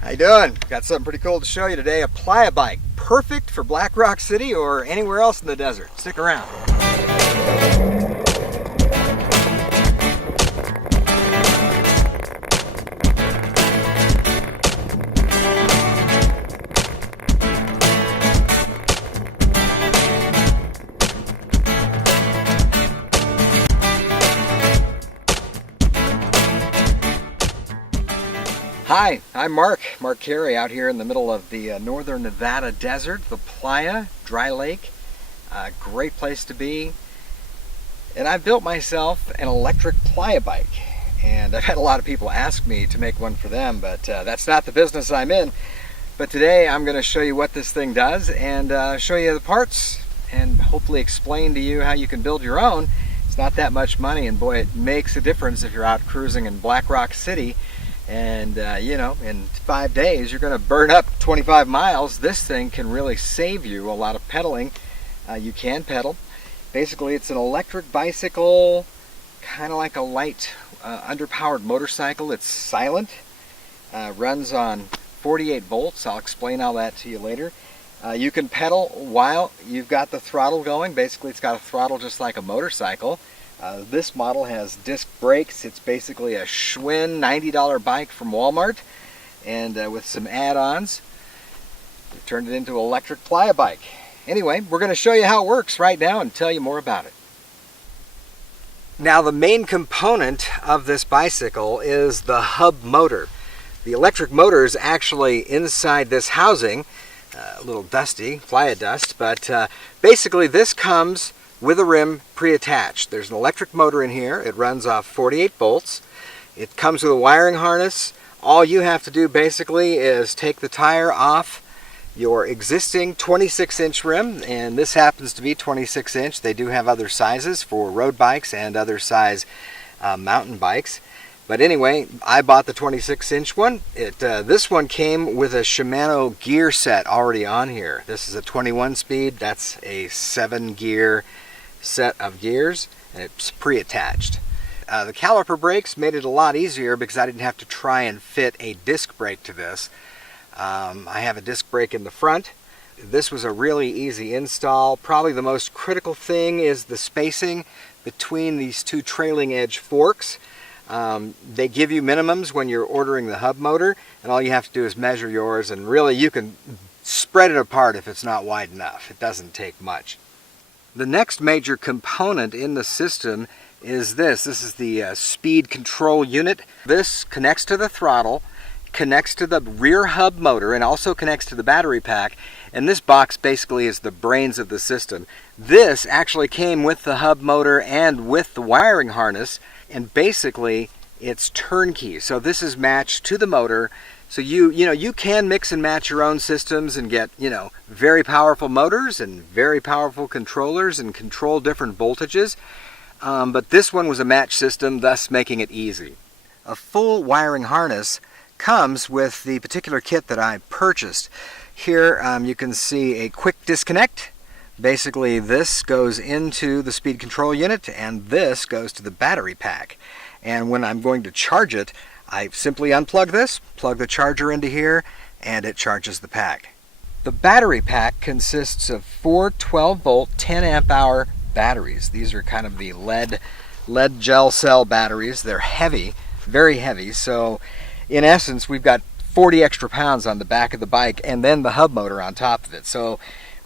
How you doing? Got something pretty cool to show you today. A Playa bike, perfect for Black Rock City or anywhere else in the desert. Stick around. Hi, I'm Mark Carey out here in the middle of the northern Nevada desert, the Playa, dry lake. Great place to be. And I built myself an electric Playa bike. And I've had a lot of people ask me to make one for them, but that's not the business I'm in. But today I'm going to show you what this thing does and show you the parts and hopefully explain to you how you can build your own. It's not that much money, and boy, it makes a difference if you're out cruising in Black Rock City. And you know, in 5 days you're going to burn up 25 miles. This thing can really save you a lot of pedaling. You can pedal. Basically, it's an electric bicycle, kind of like a light underpowered motorcycle. It's silent, runs on 48 volts. I'll explain all that to you later. You can pedal while you've got the throttle going. Basically, it's got a throttle just like a motorcycle. This model has disc brakes. It's basically a Schwinn $90 bike from Walmart, and with some add-ons, we turned it into an electric Playa bike. Anyway, we're going to show you how it works right now and tell you more about it. Now, the main component of this bicycle is the hub motor. The electric motor is actually inside this housing. A little dusty, Playa dust, but basically this comes with a rim pre-attached. There's an electric motor in here. It runs off 48 volts. It comes with a wiring harness. All you have to do basically is take the tire off your existing 26-inch rim, and this happens to be 26-inch. They do have other sizes for road bikes and other size mountain bikes. But anyway, I bought the 26-inch one. This one came with a Shimano gear set already on here. This is a 21 speed. That's a 7-gear set of gears, and it's pre-attached. The caliper brakes made it a lot easier because I didn't have to try and fit a disc brake to this. I have a disc brake in the front. This was a really easy install. Probably the most critical thing is the spacing between these two trailing edge forks. They give you minimums when you're ordering the hub motor, and all you have to do is measure yours, and really you can spread it apart if it's not wide enough. It doesn't take much. The next major component in the system is this. This is the speed control unit. This connects to the throttle, connects to the rear hub motor, and also connects to the battery pack. And this box basically is the brains of the system. This actually came with the hub motor and with the wiring harness, and basically it's turnkey. So this is matched to the motor. So you can mix and match your own systems and get, very powerful motors and very powerful controllers and control different voltages. But this one was a match system, thus making it easy. A full wiring harness comes with the particular kit that I purchased. Here you can see a quick disconnect. Basically, this goes into the speed control unit, and this goes to the battery pack. And when I'm going to charge it, I simply unplug this, plug the charger into here, and it charges the pack. The battery pack consists of 4 12-volt, 10-amp-hour batteries. These are kind of the lead gel cell batteries. They're heavy, very heavy. So, in essence, we've got 40 extra pounds on the back of the bike, and then the hub motor on top of it. So,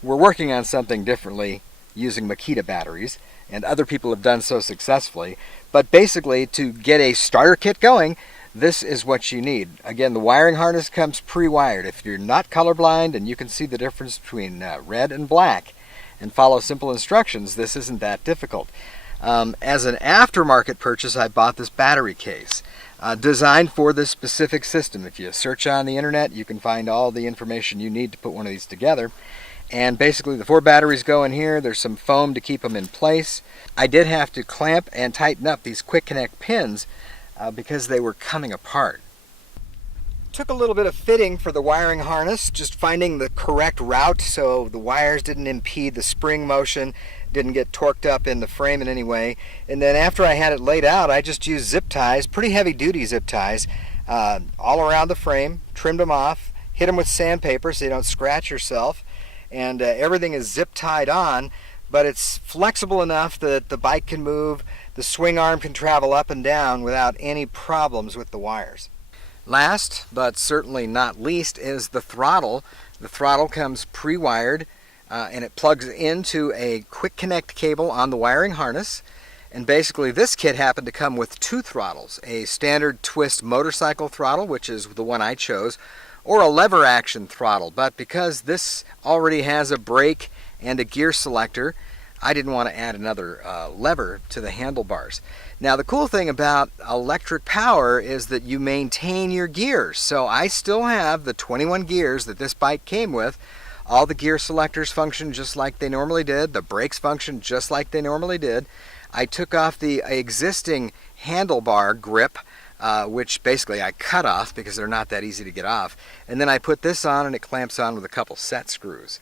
we're working on something differently using Makita batteries, and other people have done so successfully. But basically, to get a starter kit going, this is what you need. Again, the wiring harness comes pre-wired. If you're not colorblind and you can see the difference between red and black and follow simple instructions, this isn't that difficult. As an aftermarket purchase, I bought this battery case designed for this specific system. If you search on the internet, you can find all the information you need to put one of these together. And basically the 4 batteries go in here. There's some foam to keep them in place. I did have to clamp and tighten up these quick connect pins because they were coming apart. Took a little bit of fitting for the wiring harness, just finding the correct route so the wires didn't impede the spring motion, didn't get torqued up in the frame in any way. And then after I had it laid out, I just used zip ties, pretty heavy duty zip ties. all around the frame, trimmed them off, hit them with sandpaper so you don't scratch yourself, and everything is zip tied on, but it's flexible enough that the bike can move, the swing arm can travel up and down without any problems with the wires. Last, but certainly not least, is the throttle. The throttle comes pre-wired, and it plugs into a quick connect cable on the wiring harness. And basically this kit happened to come with two throttles, a standard twist motorcycle throttle, which is the one I chose, or a lever action throttle. But because this already has a brake and a gear selector, I didn't want to add another lever to the handlebars. Now the cool thing about electric power is that you maintain your gears. So I still have the 21 gears that this bike came with. All the gear selectors function just like they normally did. The brakes function just like they normally did. I took off the existing handlebar grip, which basically I cut off because they're not that easy to get off. And then I put this on, and it clamps on with a couple set screws.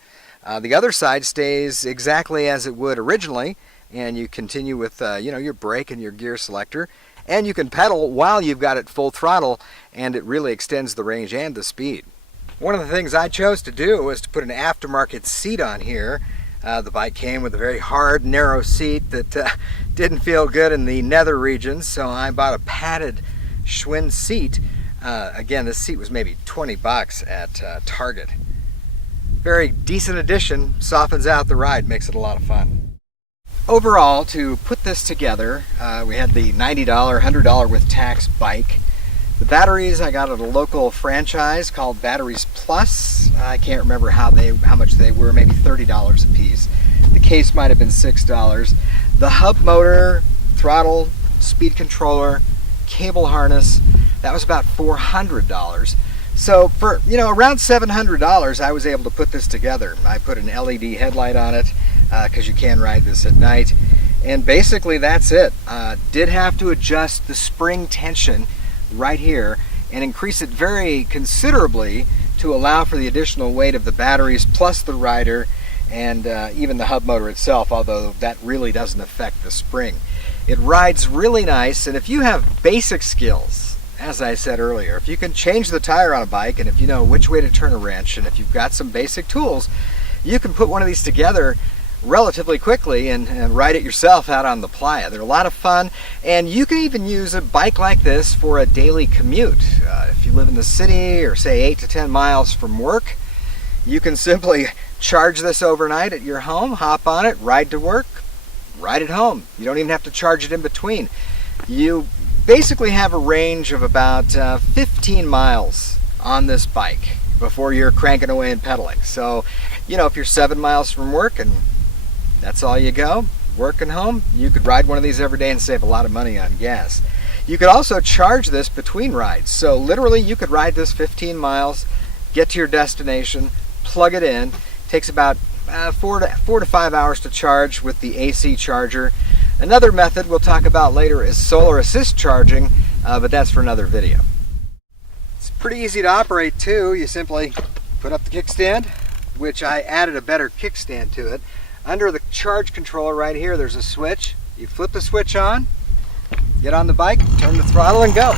The other side stays exactly as it would originally, and you continue with your brake and your gear selector, and you can pedal while you've got it full throttle, and it really extends the range and the speed. One of the things I chose to do was to put an aftermarket seat on here. The bike came with a very hard, narrow seat that didn't feel good in the nether regions, so I bought a padded Schwinn seat. Again, this seat was maybe 20 bucks at Target. Very decent addition, softens out the ride, makes it a lot of fun. Overall, to put this together, we had the $90, $100 with tax bike. The batteries I got at a local franchise called Batteries Plus. I can't remember how much they were, maybe $30 a piece. The case might have been $6. The hub motor, throttle, speed controller, cable harness, that was about $400. So for around $700, I was able to put this together. I put an LED headlight on it because you can ride this at night, and basically that's it. Did have to adjust the spring tension right here and increase it very considerably to allow for the additional weight of the batteries plus the rider and even the hub motor itself, although that really doesn't affect the spring. It rides really nice, and if you have basic skills, as I said earlier, if you can change the tire on a bike, and if you know which way to turn a wrench, and if you've got some basic tools, you can put one of these together relatively quickly and ride it yourself out on the Playa. They're a lot of fun, and you can even use a bike like this for a daily commute. If you live in the city or say 8 to 10 miles from work, you can simply charge this overnight at your home, hop on it, ride to work, ride it home. You don't even have to charge it in between. You basically have a range of about 15 miles on this bike before you're cranking away and pedaling. So, if you're 7 miles from work and that's all you go, work and home, you could ride one of these every day and save a lot of money on gas. You could also charge this between rides. So literally you could ride this 15 miles, get to your destination, plug it in. Takes about 4 to 5 hours to charge with the AC charger. Another method we'll talk about later is solar assist charging, but that's for another video. It's pretty easy to operate too. You simply put up the kickstand, which I added a better kickstand to it. Under the charge controller right here, there's a switch. You flip the switch on, get on the bike, turn the throttle, and go.